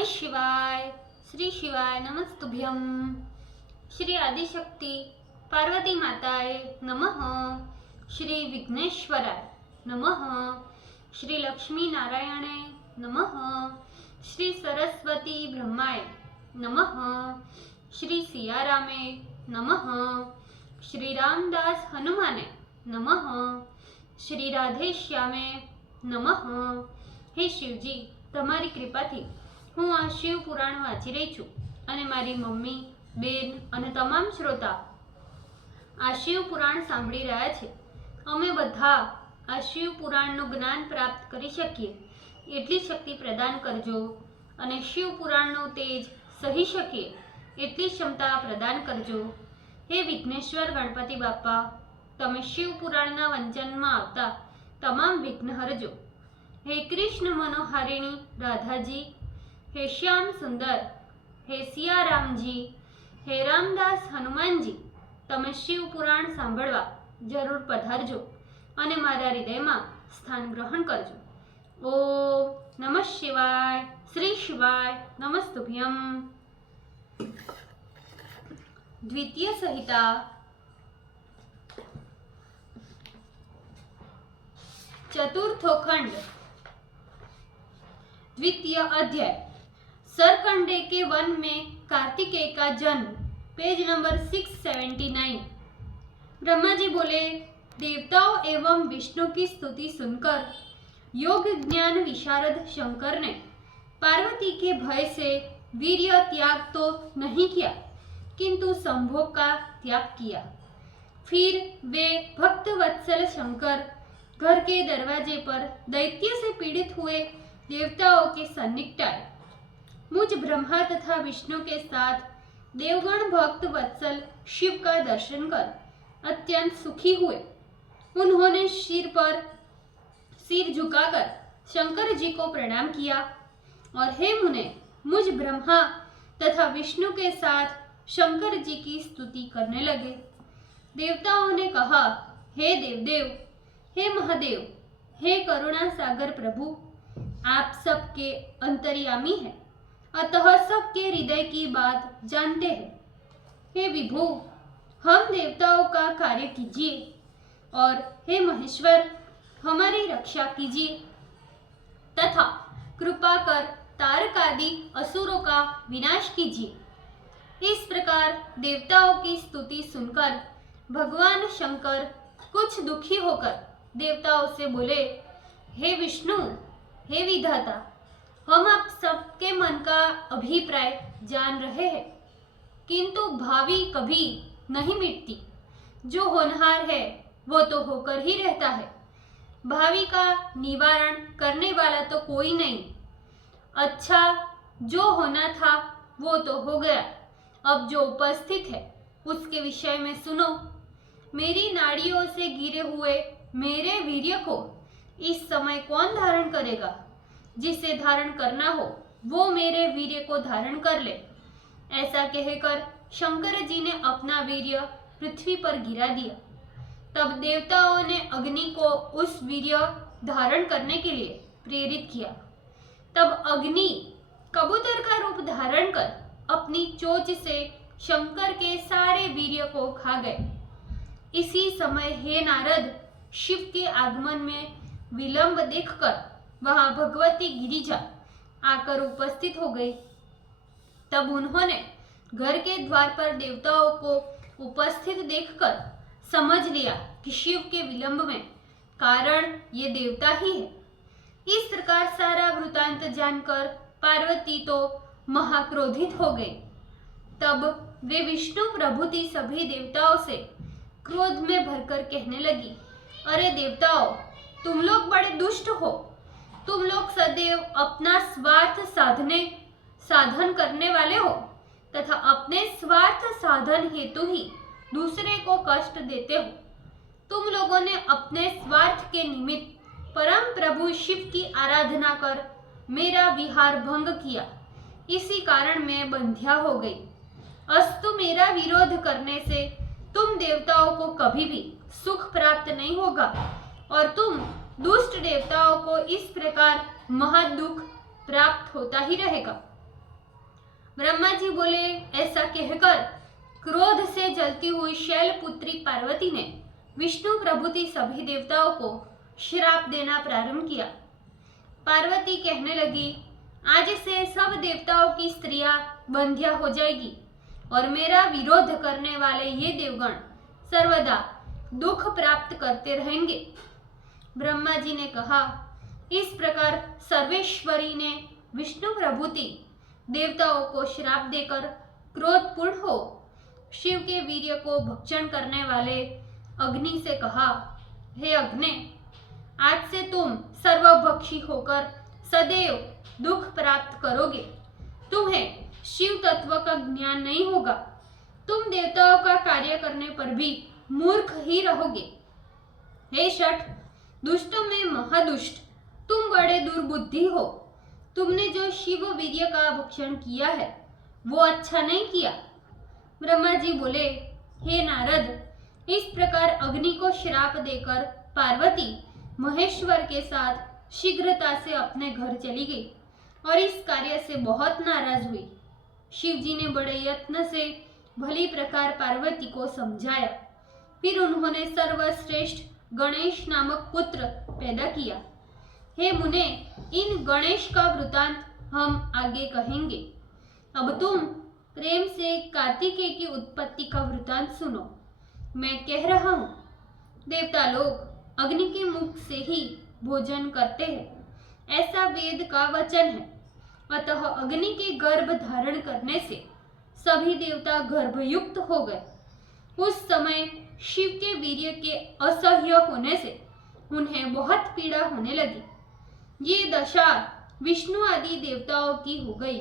नमः शिवाय। श्री शिवाय नमस्तुभ्यं। श्री आदिशक्ति पार्वती माताए नमः। श्री विघ्नेश्वराय नमः। श्री लक्ष्मी नारायणे नमः। श्री सरस्वती ब्रह्माय नमः। श्री सियारामे नमः। श्री रामदास हनुमाने नमः। श्री राधेश्यामे नमः। हे शिवजी, તમારી કૃપાથી હું આ શિવ પુરાણ વાંચી રહી છું અને મારી મમ્મી, બેન અને તમામ શ્રોતા આ શિવ પુરાણ સાંભળી રહ્યા છે. અમે બધા આ શિવ પુરાણનું જ્ઞાન પ્રાપ્ત કરી શકીએ એટલી શક્તિ પ્રદાન કરજો અને શિવ પુરાણનું તેજ સહી શકીએ એટલી ક્ષમતા પ્રદાન કરજો. હે વિઘ્નેશ્વર ગણપતિ બાપા, તમે શિવ પુરાણના વંચનમાં આવતા તમામ વિઘ્ન હરજો. हे कृष्ण मनोहारिणी राधा जी, हे श्याम सुंदर, हे सिया राम जी, हे रामदास हनुमान जी, तमे शिव पुराण सांभळवा जरूर पधारजो अने मारा हृदयमां स्थान ग्रहण करजो. ओम नमः शिवाय. श्री शिवाय नमस्तुभ्यं. द्वितीय संहिता चतुर्थो खंड द्वितीय अध्याय. सरकंडे के वन में कार्तिकेय का जन्म. Page number 679. ब्रह्मा जी बोले, देवताओं एवं विष्णु की स्तुति सुनकर योग ज्ञान विशारद शंकर ने पार्वती के भय से वीर्य त्याग तो नहीं किया, किंतु संभोग का त्याग किया. फिर वे भक्त वत्सल शंकर घर के दरवाजे पर दैत्य से पीड़ित हुए देवताओं के सन्निकट आए. मुझ ब्रह्मा तथा विष्णु के साथ देवगण भक्त वत्सल शिव का दर्शन कर अत्यंत सुखी हुए. उन्होंने सिर झुकाकर शंकर जी को प्रणाम किया और हे मुने, मुझ ब्रह्मा तथा विष्णु के साथ शंकर जी की स्तुति करने लगे. देवताओं ने कहा, हे देवदेव, हे महादेव, हे करुणा सागर प्रभु, आप सबके अंतर्यामी हैं, अतः सबके हृदय की बात जानते हैं. हे विभु, हम देवताओं का कार्य कीजिए और हे महेश्वर, हमारी रक्षा कीजिए तथा कृपा कर तारकादि असुरों का विनाश कीजिए. इस प्रकार देवताओं की स्तुति सुनकर भगवान शंकर कुछ दुखी होकर देवताओं से बोले, हे विष्णु, हे विधाता, हम आप सबके मन का अभिप्राय जान रहे हैं, किंतु भावी कभी नहीं मिटती. जो होनहार है वो तो होकर ही रहता है. भावी का निवारण करने वाला तो कोई नहीं. अच्छा, जो होना था वो तो हो गया. अब जो उपस्थित है उसके विषय में सुनो. मेरी नाड़ियों से गिरे हुए मेरे वीर्य को इस समय कौन धारण करेगा? जिसे धारण करना हो वो मेरे वीर्य को धारण कर ले. ऐसा कहकर शंकर जी ने अपना वीर्य पृथ्वी पर गिरा दिया. तब देवताओं ने अग्नि को उस वीर्य धारण करने के लिए प्रेरित किया. तब अग्नि कबूतर का रूप धारण कर अपनी चोंच से शंकर के सारे वीर्य को खा गए. इसी समय हे नारद, शिव के आगमन में विलंब देखकर वहां भगवती गिरिजा आकर उपस्थित हो गई. तब उन्होंने घर के द्वार पर देवताओं को उपस्थित देखकर समझ लिया कि शिव के विलंब में कारण ये देवता ही है. इस प्रकार सारा वृतांत जानकर पार्वती तो महाक्रोधित हो गई. तब वे विष्णु प्रभुति सभी देवताओं से क्रोध में भरकर कहने लगी, अरे देवताओं, तुम लोग बड़े दुष्ट हो. तुम लोग सदैव अपना स्वार्थ साधन करने वाले हो तथा अपने स्वार्थ साधन हेतु ही दूसरे को कष्ट देते हो. तुम लोगों ने अपने स्वार्थ के निमित्त परम प्रभु शिव की आराधना कर मेरा विहार भंग किया. इसी कारण मैं बंध्या हो गई. अस्तु, मेरा विरोध करने से तुम देवताओं को कभी भी सुख प्राप्त नहीं होगा और तुम दुष्ट देवताओं को इस प्रकार महादुख प्राप्त होता ही रहेगा. ब्रह्मा जी बोले, ऐसा कहकर क्रोध से जलती हुई शैलपुत्री पार्वती ने विष्णु प्रभुति सभी देवताओं को श्राप देना प्रारंभ किया। पार्वती कहने लगी, आज से सब देवताओं की स्त्रियां बंध्या हो जाएगी और मेरा विरोध करने वाले ये देवगण सर्वदा दुख प्राप्त करते रहेंगे। ब्रह्मा जी ने कहा, इस प्रकार सर्वेश्वरी ने विष्णु प्रभुति देवताओं को श्राप देकर क्रोधपूर्ण हो शिव के वीर्य को भक्षण करने वाले अग्नि से कहा, हे अग्नि, आज से तुम सर्वभक्षी होकर सदैव दुख प्राप्त करोगे। तुम्हें शिव तत्व का ज्ञान नहीं होगा। तुम देवताओं का कार्य करने पर भी मूर्ख ही रहोगे। हे शठ, दुष्टों में महादुष्ट, तुम बड़े दुर्बुद्धि हो। तुमने जो शिव वीर्य का भक्षण किया है वो अच्छा नहीं किया। ब्रह्मा जी बोले, हे नारद, इस प्रकार अग्नि को श्राप देकर पार्वती महेश्वर के साथ शीघ्रता से अपने घर चली गई और इस कार्य से बहुत नाराज हुई। शिव जी ने बड़े यत्न से भली प्रकार पार्वती को समझाया। फिर उन्होंने सर्वश्रेष्ठ गणेश नामक पुत्र पैदा किया। हे मुने, इन गणेश का वृतांत हम आगे कहेंगे। अब तुम प्रेम से कार्तिकेय की उत्पत्ति का वृतांत सुनो। मैं कह रहा हूँ, देवता लोग अग्नि के मुख से ही भोजन करते हैं, ऐसा वेद का वचन है। अतः अग्नि के गर्भ धारण करने से सभी देवता गर्भयुक्त हो गए। उस समय शिव के वीर्य के असह्य होने से उन्हें बहुत पीड़ा होने लगी। ये दशा विष्णु आदि देवताओं की हो गई,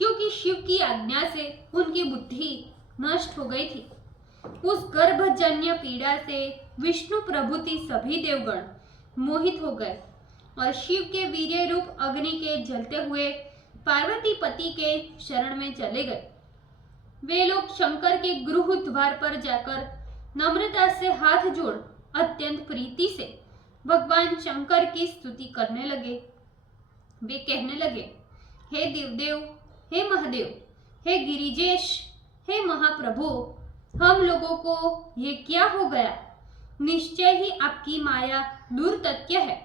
क्योंकि शिव की आज्ञा से उनकी बुद्धि नष्ट हो गई थी। उस गर्भजन्य पीड़ा से विष्णु प्रभुति सभी देवगण मोहित हो गए और शिव के वीर्य रूप अग्नि के जलते हुए पार्वती पति के शरण में चले गए। वे लोग शंकर के गृह द्वार पर जाकर नम्रता से हाथ जोड़ अत्यंत प्रीति से भगवान शंकर की स्तुति करने लगे। वे कहने लगे, हे देवदेव, हे महादेव, हे गिरिजेश, हे महाप्रभु, हम लोगों को ये क्या हो गया? निश्चय ही आपकी माया दूर तथ्य है,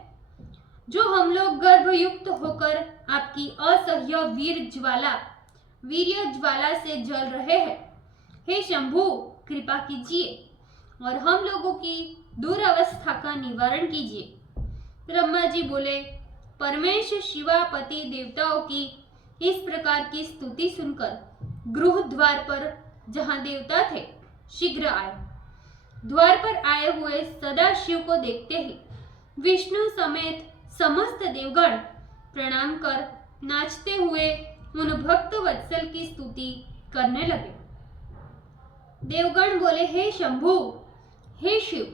जो हम लोग गर्भयुक्त होकर आपकी असह्य वीर्य ज्वाला से जल रहे हैं। हे शंभु, कृपा कीजिए और हम लोगों की दुरावस्था का निवारण कीजिए। ब्रह्मा जी बोले, परमेश शिवापति देवताओं की इस प्रकार की स्तुति सुनकर गृह द्वार पर जहां देवता थे शीघ्र आए। द्वार पर आए हुए सदाशिव को देखते ही विष्णु समेत समस्त देवगण प्रणाम कर नाचते हुए उन भक्त वत्सल की स्तुति करने लगे। देवगण बोले, हे शंभु, हे शिव,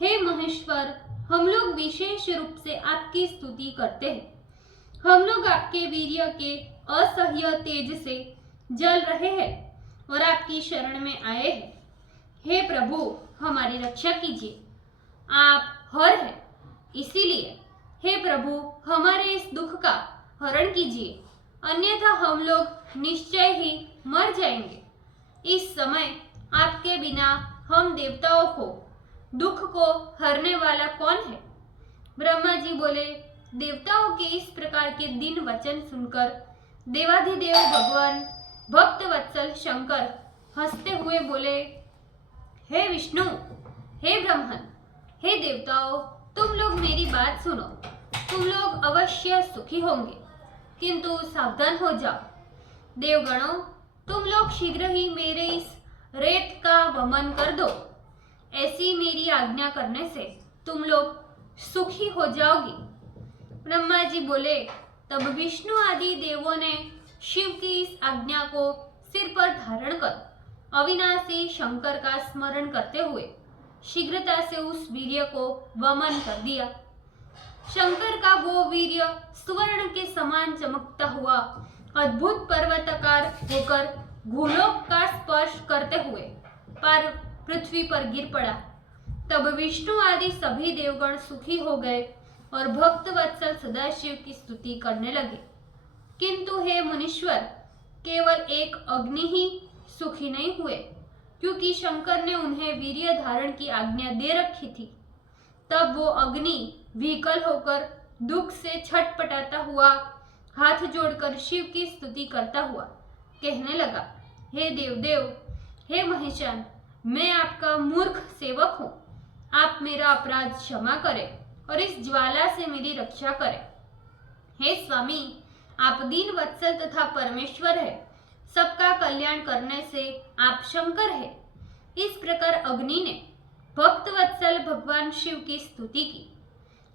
हे महेश्वर, हम लोग विशेष रूप से आपकी स्तुति करते हैं। हम लोग आपके वीर्य के असह्य तेज से जल रहे हैं और आपकी शरण में आए हैं। हे प्रभु, हमारी रक्षा कीजिए। आप हर हैं, इसीलिए हे प्रभु, हमारे इस दुख का हरण कीजिए, अन्यथा हम लोग निश्चय ही मर जाएंगे। इस समय आपके बिना हम देवताओं को दुख को हरने वाला कौन है? ब्रह्मा जी बोले, देवताओं के इस प्रकार के दिन वचन सुनकर देवाधिदेव भगवान भक्त वत्सल शंकर हंसते हुए बोले, हे विष्णु, हे ब्रह्मन, हे देवताओं, तुम लोग मेरी बात सुनो। तुम लोग अवश्य सुखी होंगे, किंतु सावधान हो जाओ। देवगणों, तुम लोग शीघ्र ही मेरे इस रेत का वमन कर दो। ऐसी मेरी आज्ञा करने से तुम लोग सुखी हो जाओगे। ब्रह्मा जी बोले, तब विष्णु आदि देवों ने शिव की इस आज्ञा को सिर पर धारण कर अविनाशी शंकर का स्मरण करते हुए शीघ्रता से उस वीर्य को वमन कर दिया। शंकर का वो वीर्य सुवर्ण के समान चमकता हुआ अद्भुत पर्वताकार होकर भूलोक का स्पर्श करते हुए पृथ्वी पर गिर पड़ा। तब विष्णु आदि सभी देवगण सुखी हो गए और भक्त वत्सल सदाशिव की स्तुति करने लगे। किंतु हे मुनीश्वर, केवल एक अग्नि ही सुखी नहीं हुए, क्योंकि शंकर ने उन्हें वीर्य धारण की आज्ञा दे रखी थी। तब वो अग्नि विकल होकर दुख से छटपटाता हुआ हाथ जोड़कर शिव की स्तुति करता हुआ कहने लगा, हे देवदेव, हे महेशान, मैं आपका मूर्ख सेवक हूँ। आप मेरा अपराध क्षमा करें और इस ज्वाला से मेरी रक्षा करें। हे स्वामी, आप दीन वत्सल तथा परमेश्वर है, सबका कल्याण करने से आप शंकर है। इस प्रकार अग्नि ने भक्त वत्सल भगवान शिव की स्तुति की।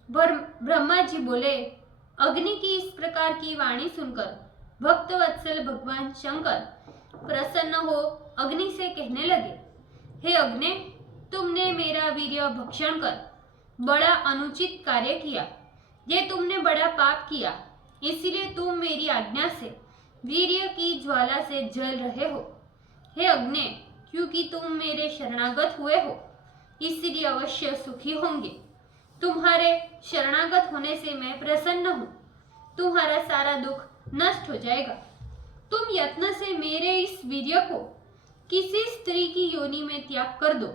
ब्रह्मा जी बोले, अग्नि की इस प्रकार की वाणी सुनकर भक्त वत्सल भगवान शंकर प्रसन्न हो अग्नि से कहने लगे, हे अग्नि, तुमने मेरा वीर्य भक्षण कर बड़ा अनुचित कार्य किया। ये तुमने बड़ा पाप किया, इसलिए तुम मेरी आज्ञा से वीर्य की ज्वाला से जल रहे हो। हे अग्नि, क्योंकि तुम मेरे शरणागत हुए हो, इसलिए अवश्य सुखी होंगे। तुम्हारे शरणागत होने से मैं प्रसन्न हूँ। तुम्हारा सारा दुख नष्ट हो जाएगा। तुम यत्न से मेरे इस वीर्य को किसी स्त्री की योनि में त्याग कर दो।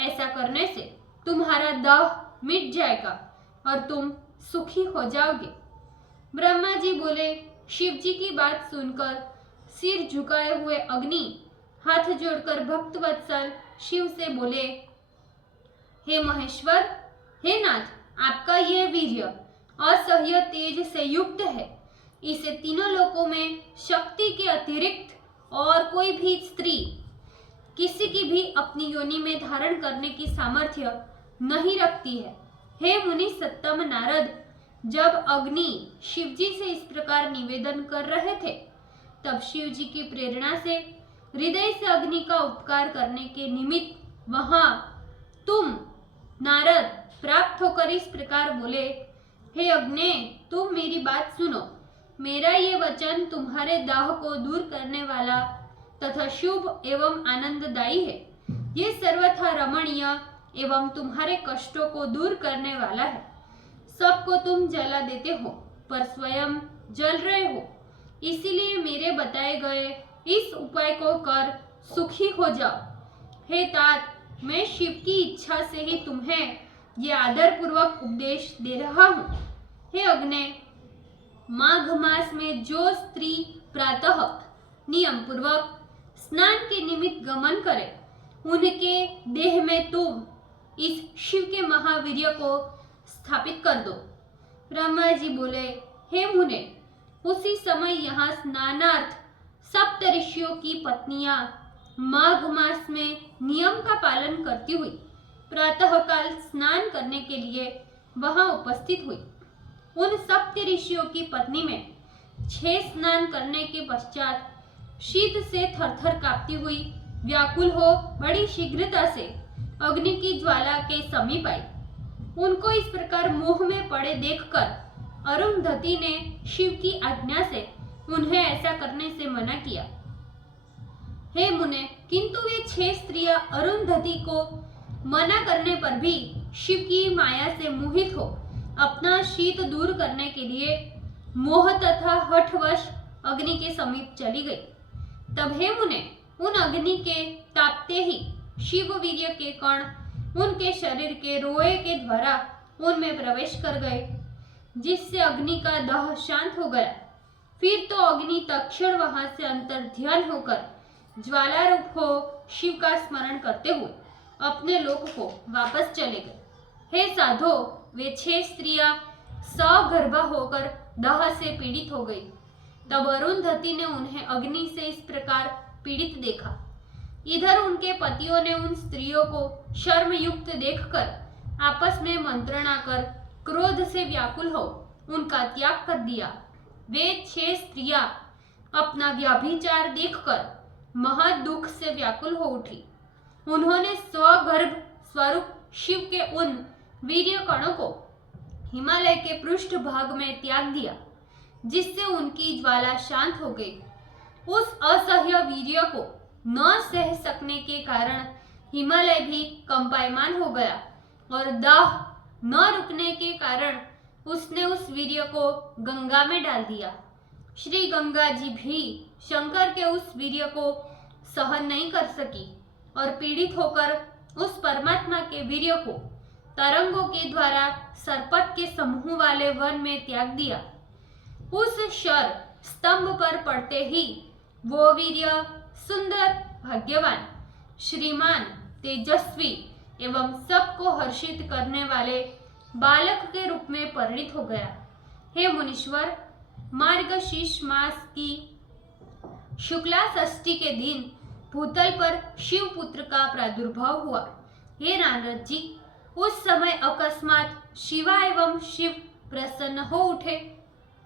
ऐसा करने से तुम्हारा दाह मिट जाएगा और तुम सुखी हो जाओगे। ब्रह्मा जी बोले, शिव जी की बात सुनकर सिर झुकाए हुए अग्नि हाथ जोड़कर भक्त वत्सल शिव से बोले, हे महेश्वर, हे नाथ, आपका यह वीर्य असह्य तेज से युक्त है। इसे तीनों लोकों में शक्ति के अतिरिक्त और कोई भी स्त्री किसी की भी अपनी योनि में धारण करने की सामर्थ्य नहीं रखती है। हे मुनि सत्तम नारद, जब अग्नि शिवजी से इस प्रकार निवेदन कर रहे थे, तब शिवजी की प्रेरणा से हृदय से अग्नि का उपकार करने के निमित्त वहां तुम नारद प्राप्त होकर इस प्रकार बोले, हे अग्नि, तुम मेरी बात सुनो। मेरा ये वचन तुम्हारे दाह को दूर करने वाला तथा शुभ एवं आनंददायी है। ये सर्वथा रमणीय एवं तुम्हारे कष्टों को दूर करने वाला है। सबको तुम जला देते हो, पर स्वयं जल रहे हो। इसीलिए मेरे बताए गए इस उपाय को कर सुखी हो जाओ। हे तात, मैं शिव की इच्छा से ही तुम्हें ये आदर पूर्वक उपदेश दे रहा हूँ। हे अग्नि, माघ मास में जो स्त्री प्रातः नियम पूर्वक स्नान के निमित्त गमन करे, उनके देह में तुम इस शिव के महावीर्य को स्थापित कर दो। ब्रह्मा जी बोले, हे मुने, उसी समय यहाँ स्नानार्थ सप्त ऋषियों की पत्नियां माघ मास में नियम का पालन करती हुई प्रातःकाल स्नान करने के लिए वहां उपस्थित हुई। उन सप्त ऋषियों की पत्नी में 6 स्नान करने के पश्चात शीत से थरथर कांपती हुई व्याकुल हो बड़ी शीघ्रता से अग्नि की ज्वाला के समीप आई। उनको इस प्रकार मोह में पड़े देखकर अरुंधति ने शिव की आज्ञा से उन्हें ऐसा करने से मना किया। हे मुने, किंतु वे 6 स्त्रियां अरुंधति को मना करने पर भी शिव की माया से मोहित हो अपना शीत दूर करने के लिए मोह तथा हठवश अग्नि के समीप चली गई। तब हे मुने, उन अग्नि के तापते ही शिव वीर्य के कण उनके शरीर के रोए के द्वारा उनमें प्रवेश कर गए, जिससे अग्नि का दह शांत हो गया। फिर तो अग्नि तत्क्षण वहां से अंतर ध्यान होकर ज्वाला रूप हो शिव का स्मरण करते हुए अपने लोक को वापस चले गए। हे साधो, वे 6 स्त्रियां सगर्भा होकर दह से पीड़ित हो गई। तब अरुंधति ने उन्हें अग्नि से इस प्रकार पीड़ित देखा। इधर उनके पतियों ने उन स्त्रियों को शर्म युक्त देखकर आपस में मंत्रणा कर क्रोध से व्याकुल हो उनका त्याग कर दिया। वे 6 स्त्रियां अपना व्यभिचार देखकर महा दुख से व्याकुल हो उठी। उन्होंने स्वगर्भ स्वरूप शिव के उन वीर्य कणों को हिमालय के पृष्ठ भाग में त्याग दिया, जिससे उनकी ज्वाला शांत हो गई। उस असह्य वीर्य को न सह सकने के कारण हिमालय भी कंपायमान हो गया और दाह न रुकने के कारण उसने उस वीर्य को गंगा में डाल दिया। श्री गंगा जी भी शंकर के उस वीर्य को सहन नहीं कर सकी और पीड़ित होकर उस परमात्मा के वीर्य को तरंगों के द्वारा सरपट के समूह वाले वन में त्याग दिया। उस शर स्तंभ पर पड़ते ही वो वीर्य सुंदर, भाग्यवान, श्रीमान, तेजस्वी एवं सबको हर्षित करने वाले बालक के रूप में परिणित हो गया। हे मुनीश्वर, मार्गशीर्ष मास की शुक्ला षष्ठी के दिन भूतल पर शिव पुत्र का प्रादुर्भाव हुआ। हे नारद जी, उस समय अकस्मात शिवा एवं शिव प्रसन्न हो उठे।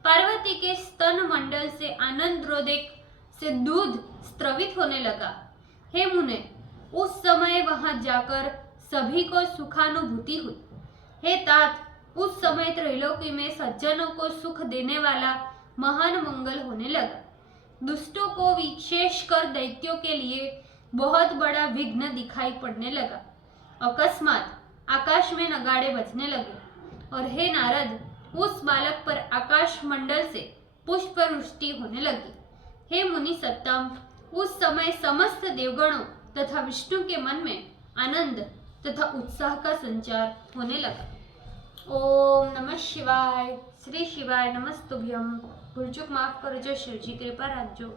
पार्वती के स्तन मंडल से आनंदोद्रेक से दूध स्त्रवित होने लगा। हे मुने, उस समय वहां जाकर सभी को सुखानुभूति हुई। हे तात, उस समय त्रैलोकी में सज्जनों को सुख देने वाला महान मंगल होने लगा। दुष्टों को, विशेषकर दैत्यों के लिए बहुत बड़ा विघ्न दिखाई पड़ने लगा। अकस्मात आकाश में नगाड़े बजने लगे और हे नारद, उस बालक पर आकाश मंडल से पुष्प वृष्टि होने लगी। हे मुनि सत्तम, उस समय समस्त देवगणों तथा विष्णु के मन में आनंद तथा उत्साह का संचार होने लगा। ओम नमः शिवाय। श्री शिवाय नमस्तुभ्यम। ભૂલચૂક માફ કરજો શિવજી, કૃપા રાખજો।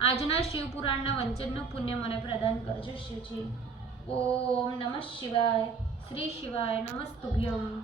આજના શિવ પુરાણના વંચનનું પુણ્ય મને પ્રદાન કરજો શિવજી। ઓમ નમઃ શિવાય। શ્રી શિવાય નમસ્તુભ્યમ।